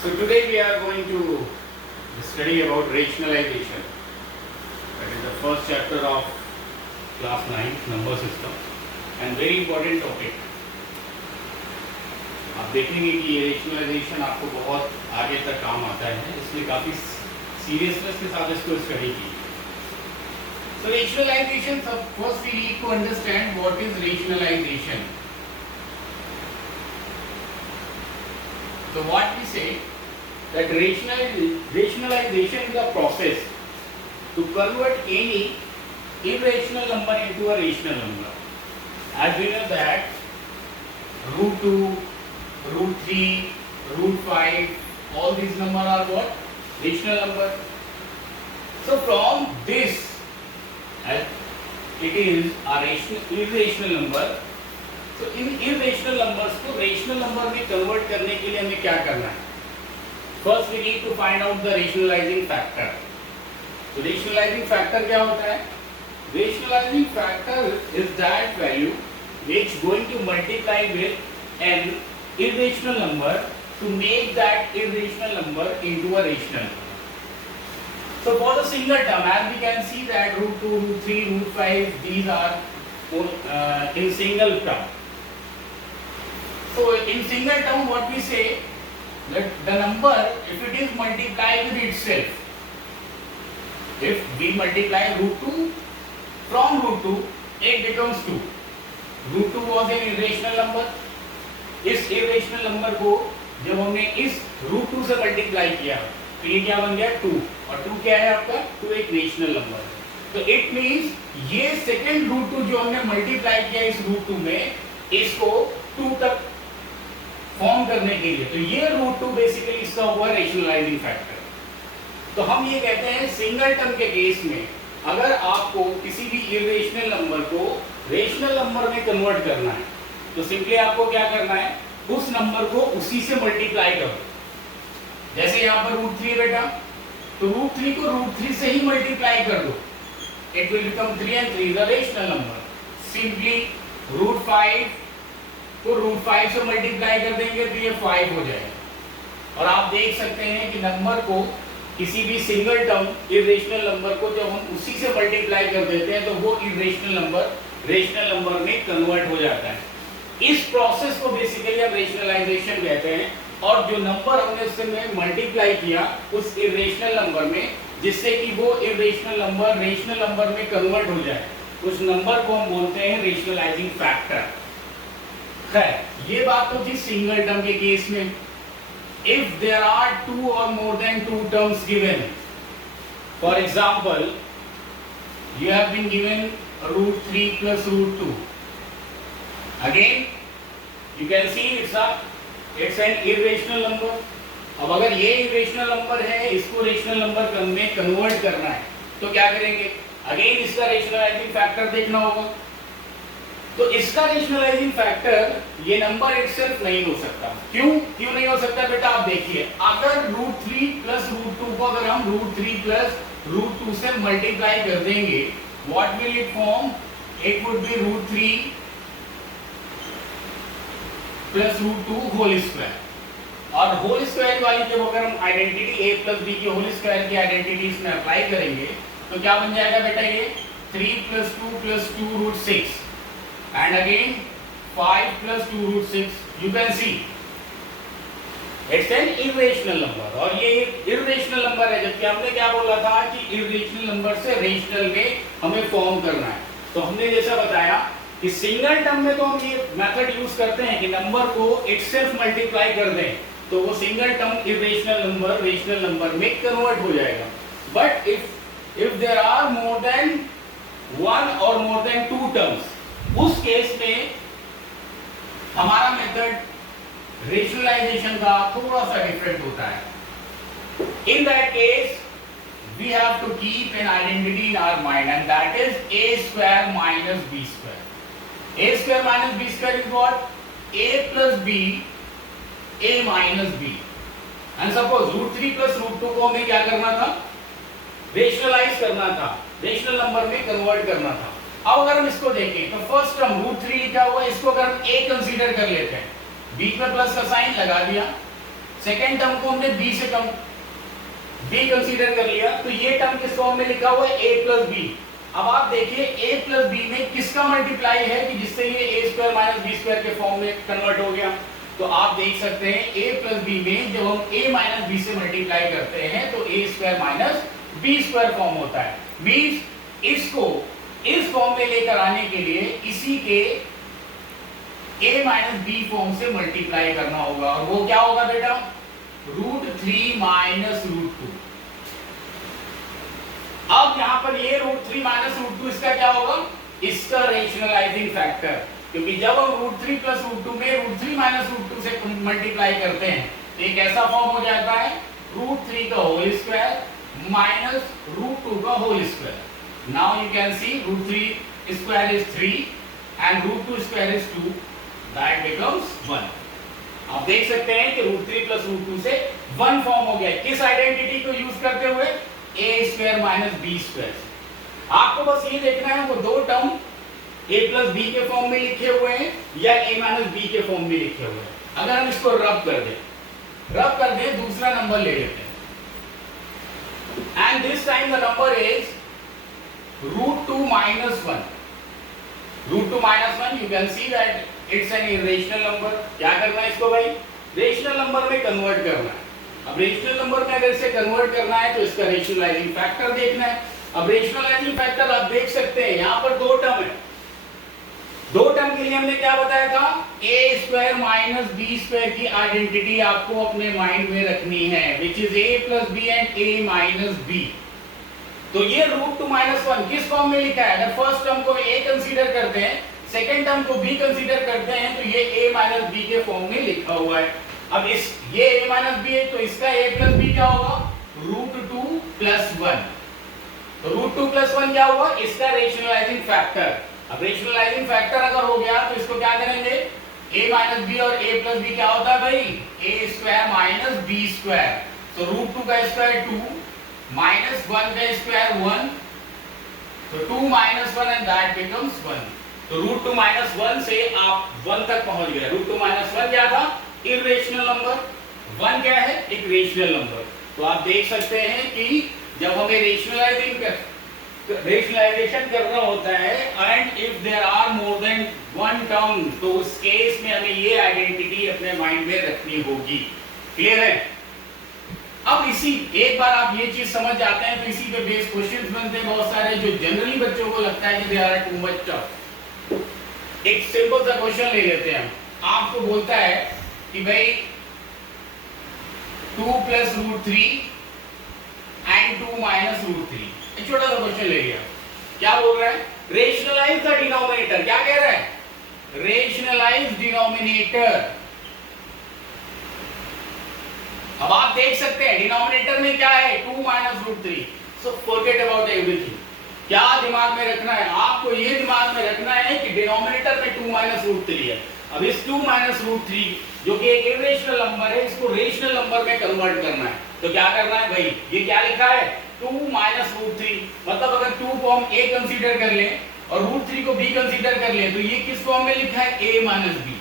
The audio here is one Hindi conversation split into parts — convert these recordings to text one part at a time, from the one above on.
So today we are going to study about rationalization. That is the first chapter of class 9 number system and very important topic. आप देखेंगे कि ये रेशनलाइजेशन आपको बहुत आगे तक काम आता है, इसलिए काफ़ी सीरियसनेस के साथ इसको स्टडी की. So rationalization, first we need to understand what is rationalization. So what we say that rationalization is a process to convert any irrational number into a rational number. As we know that root 2, root 3, root 5, all these numbers are what? Rational number. So from this, as it is a irrational number. तो इन इरेशनल नंबर्स को रेशनल नंबर में कन्वर्ट करने के लिए हमें क्या करना है? First we need to find out the rationalising factor. तो रेशनलाइजिंग फैक्टर क्या होता है? Rationalising factor is that value which going to multiply with an irrational number to make that irrational number into a rational number. So for the single term, as we can see that root 2, root 3, root 5, these are in single term. So in single term, what we say that the number, if it is multiplied with itself, if we multiply root 2 from root 2, it becomes 2. Root 2 was an irrational number. इस irrational number को जब हमने इस root 2 से मल्टीप्लाई किया तो ये क्या बन गया 2, और 2 क्या है आपका? 2 एक रेशनल नंबर है. तो इट मींस ये सेकंड रूट 2 जो हमने मल्टीप्लाई किया इस रूट 2 में, इसको 2 तक फॉर्म करने के लिए, तो ये रूट 2 बेसिकली इसका हुआ रेशनलाइजिंग फैक्टर. तो हम ये कहते हैं सिंगल टर्म के केस में अगर आपको किसी भी इरेशनल नंबर को रेशनल नंबर में कन्वर्ट करना है तो सिंपली आपको क्या करना है? उस नंबर को उसी से मल्टीप्लाई करो. जैसे यहाँ पर रूट 3 बेटा, तो रूट 3 को रूट 3 से ही मल्टीप्लाई कर दो, it will become 3 and 3 is a rational number. Simply root 5 को root 5 से मल्टीप्लाई कर देंगे तो ये 5 हो जाएगा. और आप देख सकते हैं कि नंबर को किसी भी सिंगल टर्म इरेशनल नंबर को जब हम उसी से मल्टीप्लाई कर देते हैं तो वो इरेशनल नंबर रेशनल नंबर में कन्वर्ट हो जाता है. इस प्रोसेस को बेसिकली हम रेशनलाइजेशन कहते हैं. और जो नंबर हमने उससे मल्टीप्लाई किया उस इरेशनल नंबर में, जिससे कि वो इरेशनल नंबर रेशनल नंबर में कन्वर्ट हो जाए, उस नंबर को हम बोलते हैं रेशनलाइजिंग फैक्टर. खैर, ये बात तो थी सिंगल टर्म के केस में. इफ देयर आर 2 और more than 2 terms given, for example you have been given root 3 plus root 2. Again you can see it's an irrational number. अब अगर ये irrational number है, इसको rational number में कन्वर्ट करना है तो क्या करेंगे? अगेन इसका रेशनलाइजिंग फैक्टर देखना होगा. तो इसका रेशनलाइजिंग फैक्टर ये नंबर इटसेल्फ नहीं हो सकता. क्यों नहीं हो सकता बेटा? आप देखिए, अगर रूट 3 प्लस रूट 2 को अगर हम रूट 3 प्लस रूट 2 से मल्टीप्लाई कर देंगे, what will it form? It would be root 3 plus root 2 whole square. और होल स्क्वायर वाली जब अगर हम आइडेंटिटी a प्लस b की होल स्क्वायर की आइडेंटिटी इसमें अप्लाई करेंगे तो क्या बन जाएगा बेटा? ये 3 plus 2 plus 2 root 6 and again 5 plus 2 root 6. You can see it's an irrational number. और ये इरेशनल नंबर है, जबकि हमने क्या बोला था कि इरेशनल नंबर से रेशनल में हमें फॉर्म करना है. तो हमने जैसा बताया कि सिंगल टर्म में तो हम ये मेथड यूज करते हैं कि नंबर को इटसेल्फ मल्टीप्लाई कर दें तो वो single term irrational number rational number में कन्वर्ट हो जाएगा. But if there are more than 1 और मोर देन 2 टर्म्स, उस केस में हमारा मेथड रेशनलाइजेशन का थोड़ा सा डिफरेंट होता है. In that case we have to keep an identity in our mind and that is a square minus b square. A square minus b square is what? A plus b, a minus b. And suppose root 3 plus root 2 को हमें क्या करना था? रेशनलाइज करना था, रेशनल नंबर में कन्वर्ट करना था. अब अगर हम इसको देखें तो फर्स्ट टर्म रूट 3 लिखा हुआ है, इसको अगर हम a कंसीडर कर लेते हैं, बीच में प्लस का साइन लगा दिया, सेकेंड टर्म को हमने बी से कम बी कंसीडर कर लिया, तो ये टर्म किस फॉर्म में लिखा हुआ है, ए प्लस बी। अब आप देखिए ए प्लस बी में किसका मल्टीप्लाई है कि जिससे ये ए स्क्वायर माइनस बी स्क्वायर के फॉर्म में कन्वर्ट हो गया। तो आप देख सकते हैं ए प्लस बी में जब हम ए माइनस बी से मल्टीप्लाई करते हैं तो A square minus B square form होता है। मींस इसको इस फॉर्म में लेकर आने के लिए इसी के a माइनस बी फॉर्म से मल्टीप्लाई करना होगा, और वो क्या होगा बेटा, √3 माइनस √2। अब यहां पर ये √3 माइनस √2 इसका क्या होगा, इसका रेशनलाइजिंग फैक्टर, क्योंकि जब हम √3 प्लस √2 में √3 माइनस √2 से मल्टीप्लाई करते हैं तो एक ऐसा फॉर्म हो जाता है √3 का होल स्क्वायर माइनस √2 का whole square. Now you can see √3 square is 3 एंड √2 स्क्वायर इज 2, दैट बिकम्स 1। आप देख सकते हैं कि √3 प्लस √2 से 1 फॉर्म हो गया। किस आइडेंटिटी को यूज करते हुए, ए स्क्वायर माइनस बी स्क्वायर। आपको बस ये देखना है वो दो टर्म a प्लस बी के फॉर्म में लिखे हुए हैं या a माइनस बी के फॉर्म में लिखे हुए हैं। अगर हम इसको रब कर दें दूसरा नंबर ले लेते हैं, and this time the number is √2 minus 1। √2 minus 1 you can see that it's an irrational number. क्या करना है इसको भाई, रेशनल नंबर में कन्वर्ट करना है। अब रेशनल नंबर में अगर इसे कन्वर्ट करना है तो इसका रेशनलाइजिंग फैक्टर देखना है। अब रेशनलाइजिंग फैक्टर आप देख सकते हैं यहां पर दो टर्म है, दो टर्म के लिए हमने क्या बताया था, a square minus B square की आइडेंटिटी आपको अपने माइंड में रखनी है, which is a plus b and a minus b. तो ये √2 माइनस 1 किस फॉर्म में लिखा है, अगर फर्स्ट टर्म को ए कंसीडर करते हैं, सेकेंड टर्म को बी कंसीडर करते हैं, तो ये a माइनस बी के फॉर्म में लिखा हुआ है। अब इस ये a माइनस बी है तो इसका a प्लस बी क्या होगा, √2 प्लस 1। तो √2 प्लस 1 क्या हुआ, इसका रेशनलाइजिंग फैक्टर। अब रेशनलाइजिंग फैक्टर अगर हो गया तो इसको क्या करेंगे, a माइनस बी और a प्लस बी क्या होता है भाई, a square minus B square. तो √2 का स्क्वायर 2 माइनस 1 का स्क्वायर 1, तो 2 माइनस 1 एंड दैट बिकम्स 1। तो √2 माइनस 1 से आप 1 तक पहुंच गए। √2 माइनस 1 क्या था, इरेशनल नंबर, 1 क्या है, एक रेशनल नंबर। तो आप देख सकते हैं कि जब हमें रेशनलाइजेशन करना होता है and if there are more than 1 term, तो उस केस में हमें ये आइडेंटिटी अपने माइंड में रखनी होगी। क्लियर है। अब इसी एक बार आप ये चीज समझ जाते हैं तो इसी पे बेस क्वेश्चंस बनते हैं बहुत सारे, जो जनरली बच्चों को लगता है कि they are too much tough. एक सिंपल सा क्वेश्चन ले लेते हैं हम, आपको बोलता है कि भाई 2 प्लस √3 एंड 2 माइनस √3, एक छोटा सा क्वेश्चन ले लिया। क्या बोल रहा है, रेशनलाइज द डिनोमिनेटर। क्या कह रहा है, रेशनलाइज डिनोमिनेटर। अब आप देख सकते हैं डिनोमिनेटर में क्या है, 2 minus √3। So forget about everything. क्या दिमाग में रखना है आपको, ये दिमाग में रखना है कि डिनोमिनेटर में 2 माइनस √3 है। अब इस 2 माइनस √3 जो कि एक इरेशनल नंबर है, इसको रेशनल नंबर में कन्वर्ट करना है। तो क्या करना है भाई, ये क्या लिखा है, 2 माइनस √3, मतलब अगर 2 को हम a कंसीडर कर लें और √3 को b कंसीडर कर लें तो ये किस फॉर्म में लिखा है, a माइनस b।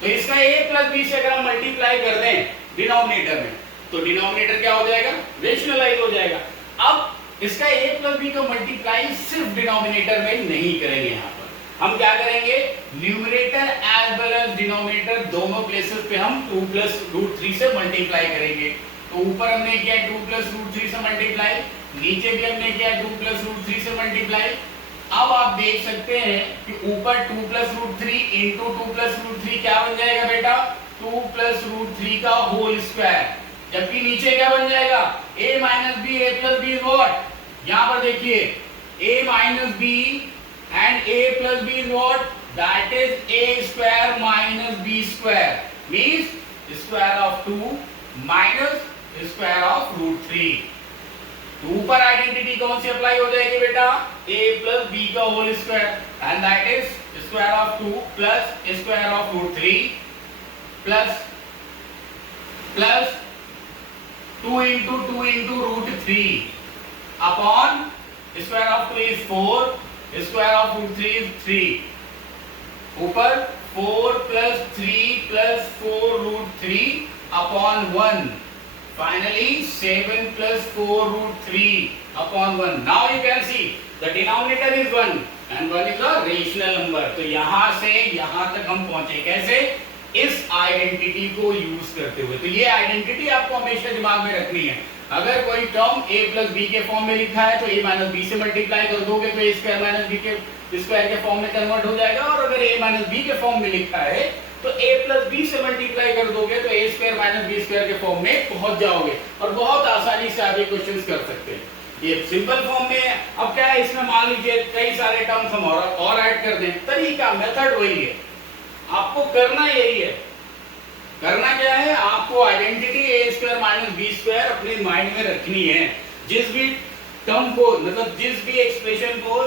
तो इसका a प्लस b से अगर हम मल्टीप्लाई कर दें डिनोमिनेटर में तो डिनोमिनेटर क्या हो जाएगा, रेशनलाइज हो जाएगा। अब इसका a प्लस b का मल्टीप्लाई सिर्फ डिनोमिनेटर में नहीं करेंगे, यहाँ पर हम क्या करेंगे, numerator as well as denominator दोनों प्लेसेस पे हम 2 प्लस √3 से मल्टीप्लाई करेंगे। तो ऊपर हमने किया 2 प्लस √3 से मल्टीप्लाई, नीचे भी हमने किया 2 प्लस √3 से मल्टीप्लाई। अब आप देख सकते हैं कि ऊपर 2 प्लस √3 इंटू 2 प्लस √3 क्या बन जाएगा बेटा, 2 प्लस √3 का होल स्क्वायर, जबकि नीचे क्या बन जाएगा, a minus b a plus b is what. यहां पर देखिए a minus b and a plus b is what, that is a square minus b square, means square of 2 minus square of √3। तो ऊपर आइडेंटिटी कौन सी अप्लाई हो जाएगी बेटा, a प्लस b का whole square and that is square of 2 plus square of √3 plus 2 into √3 upon square of 2 is 4, square of √3 is 3, ऊपर 4 plus 3 plus 4 √3 upon 1. Finally 7 plus 4 root 3 upon 1. Now you can see the denominator is 1 and 1 is a rational number. तो यहाँ से यहाँ तक हम पहुंचे कैसे? इस आइडेंटिटी को यूज करते हुए. तो ये आइडेंटिटी आपको हमेशा दिमाग में रखनी है. अगर कोई टर्म a प्लस बी के फॉर्म में लिखा है तो a माइनस बी से मल्टीप्लाई कर दोगे तो a स्क्वायर माइनस बी के स्क्वायर के फॉर्म में कन्वर्ट हो जाएगा. और अगर a माइनस बी के फॉर्म में लिखा है तो a प्लस बी से मल्टीप्लाई कर दोगे तो a square minus B square के फॉर्म में पहुंच जाओगे. और बहुत आसानी से आप ये क्वेश्चंस कर सकते हैं. ये सिंपल फॉर्म में है. अब क्या है इसमें मान लीजिए कई सारे टर्म्स हम और ऐड कर दें. तरीका मेथड वही है. आपको करना यही है. करना क्या है? आपको identity a square minus B square अपने माइंड में रखनी है. जिस भी टर्म को मतलब जिस भी एक्सप्रेशन को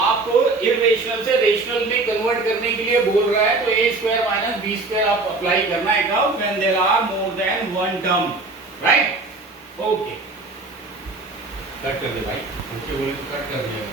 आपको इरेशनल से रेशनल में कन्वर्ट करने के लिए बोल रहा है तो a square minus B square आप अप्लाई करना है कब? When there are more than one term. Right? Okay, cut कर दे भाई. ओके बोले तो कट कर दिया.